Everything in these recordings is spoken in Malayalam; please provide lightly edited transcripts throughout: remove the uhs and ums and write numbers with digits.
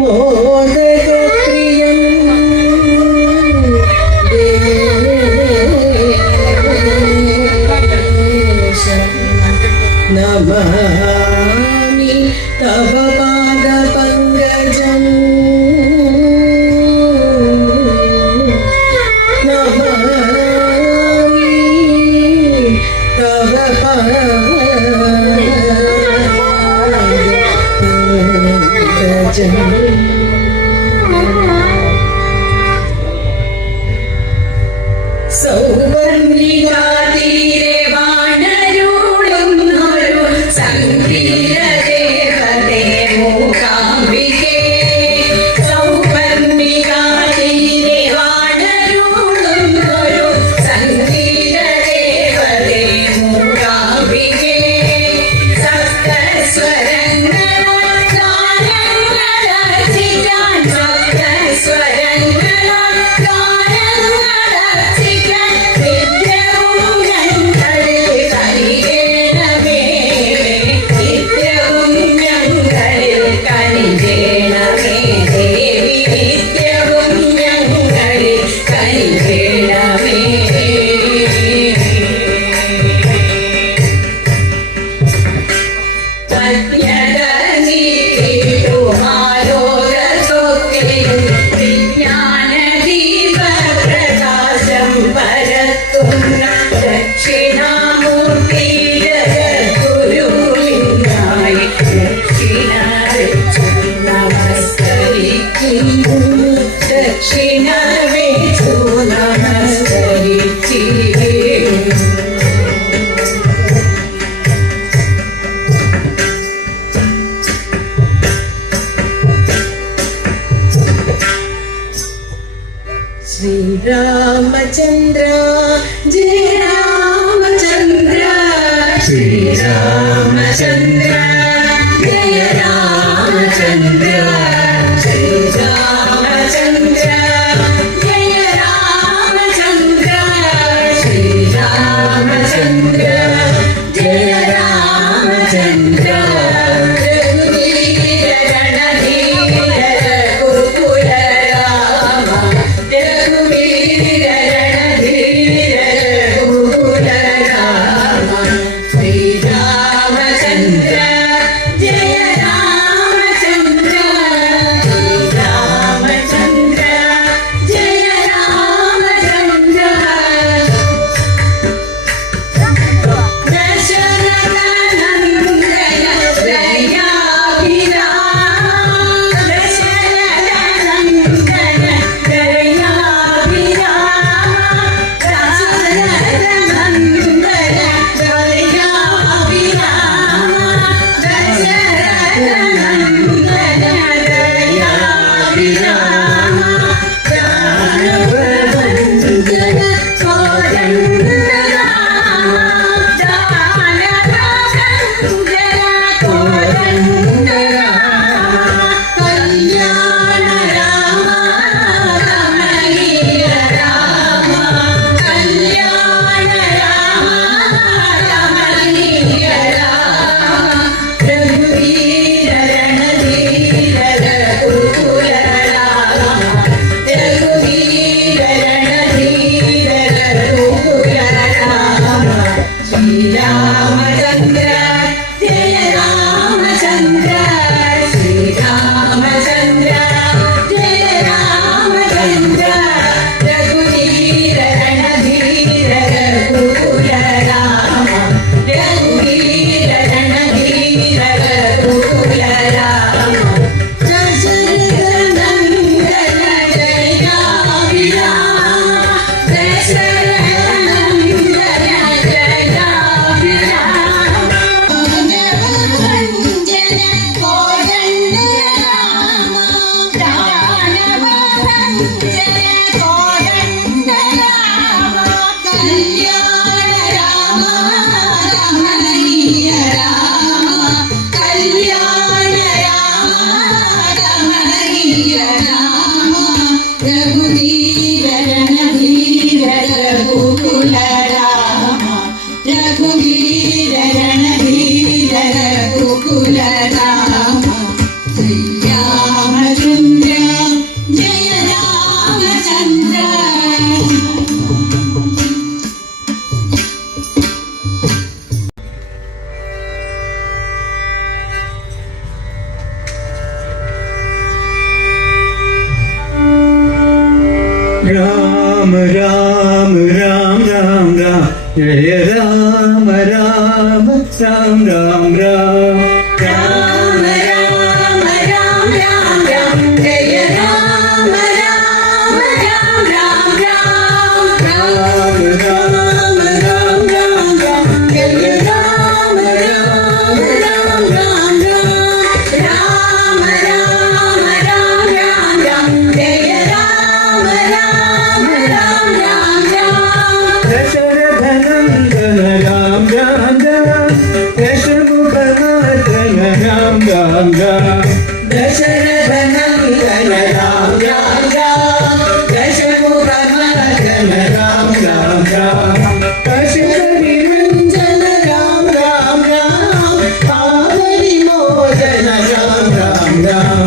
മോദകപ്രിയം നമാമി തവ പാദപങ്കജം നമാമി തവ പാദപങ്കജം സൗവർണികാതീരെ വാണരുളുന്നൊരു സംഗീതദേവതേ മൂകാംബികേ സൗവർണികാതീരെ വാണരുളുന്നൊരു സംഗീതദേവതേ മൂകാംബികേ സപ്തസ്വരങ്ങളാൽ ഗാനങ്ങളർച്ചിക്കാൻ സപ്തസ്വരങ്ങളാൽ ഗാനങ്ങളർച്ചിക്കാൻ നിത്യവും ഞങ്ങളിൽ കനിയേണമേ നിത്യവും ഞങ്ങളിൽ കനിയേണമേ ദേവി നിത്യവും ഞങ്ങളിൽ കനിയേണമേ ൊക്കെയും വിജ്ഞാനദീപപ്രകാശം പരത്തുന്ന ദക്ഷിണാമൂർത്തി ജഗദ്ഗുരുവിനായി ദക്ഷിണ വെച്ചു നമസ്കരിക്കുന്നു ദക്ഷിണ വെച്ചു നമസ്കരിക്കുന്നു Sri Ramachandra Jaya Ramachandra Sri Ramachandra Jaya Ramachandra Sri Ramachandra Jaya Ramachandra Sri Ramachandra Jaya Ramachandra Raghuveer Raghuveer Raghuveer Raghuveer Rama Rama Ram Ram Ram Jaya Rama Rama Ram Ram Ram Rama Rama Ram Ram Ram Jaya Rama Rama Ram Ram Ram Rama Rama Ram Ram Ram Jaya Rama Rama Ram Ram Ram Rama Rama Ram Ram Ram Jaya Rama Rama Ram Ram Ram ദശരഥനന്ദന Ram Ram Ram ദശമുഖനാഥന Ram Ram Ram ദശരഥനന്ദന Ram Ram Ram ദശമുഖമർദ്ദന Ram Ram Ram പശുപതിരഞ്ജന Ram Ram Ram പാപവിമോചന Ram Ram Ram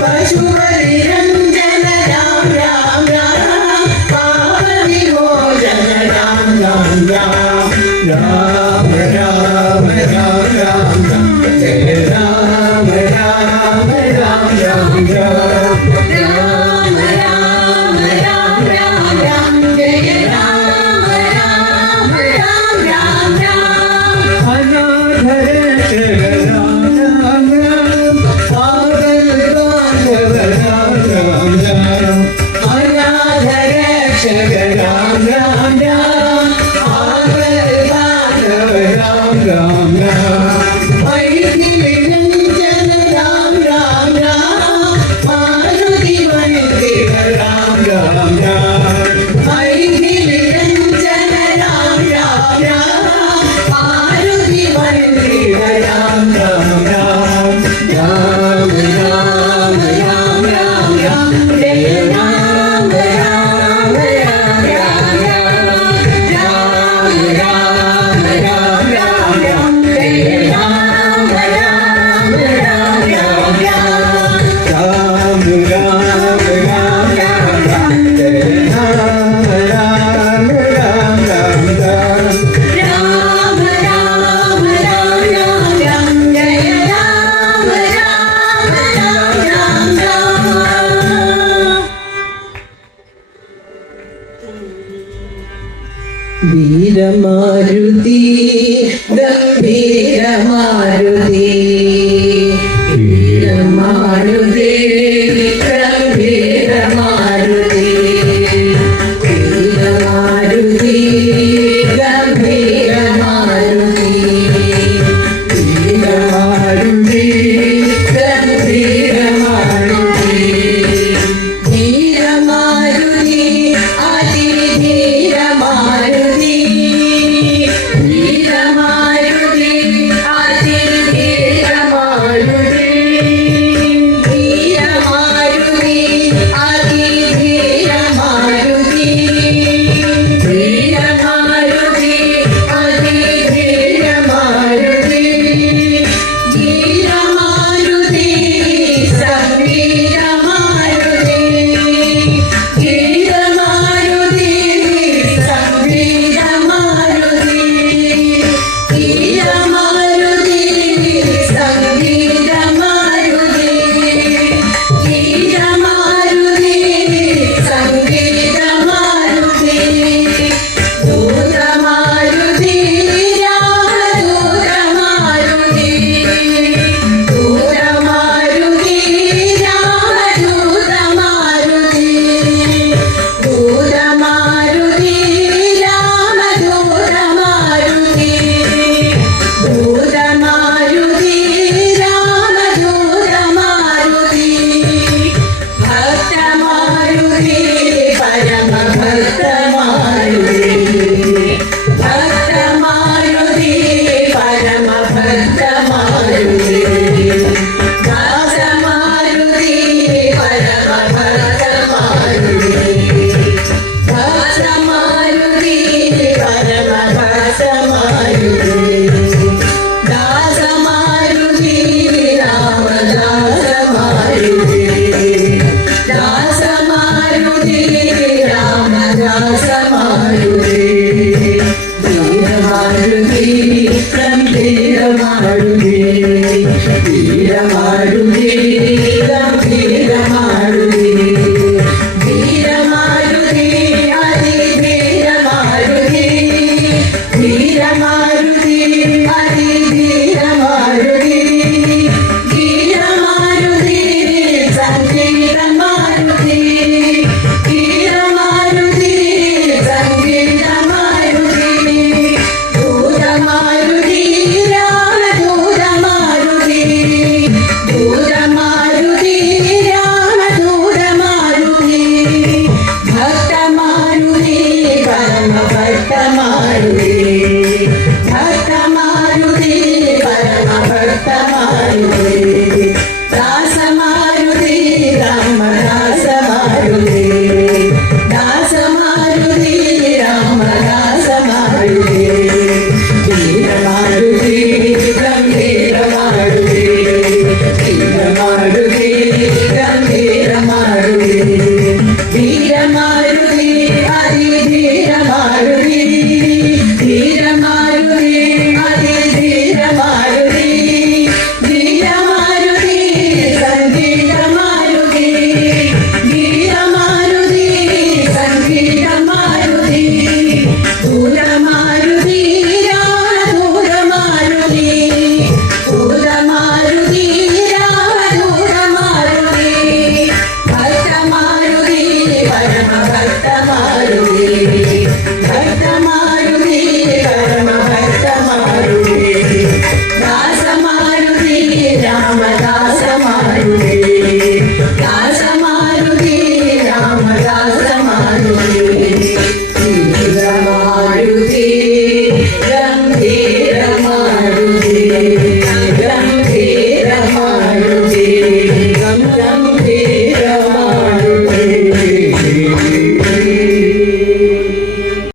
പശുപതിരഞ്ജന Ram Ram Ram പാപവിമോചന Ram Ram Ram Rama Rama Ram Ram Ram Jaya Rama Rama Ram Ram Ram Rama Rama Ram Ram Ram Jaya Rama Rama Ram Ram Ram അനാഥരക്ഷക Ram Ram Ram ആവൽബാന്ധവ Ram Ram Ram അനാഥരക്ഷക Ram Ram Ram ആവൽബാന്ധവ Ram Ram Ram വൈദ്യവിരഞ്ജന Ram Ram Ram Maruti Vandita Ram Ram Ram വൈദ്യവിരഞ്ജന Ram Ram Ram Maruti Vandita Ram Ram Ram Ram Rama Ram Ram Ram Jaya Rama Rama Ram Ram Ram Rama Rama Ram Ram Ram Jaya Rama Rama Ram Ram Ram Ram Ram Ram Ram Jaya Rama Rama Ram Ram Ram Rama Rama Ram Ram Ram Jaya Rama Rama Ram Ram Ram വീരമാരുതി ഗംഭീരമാരുതി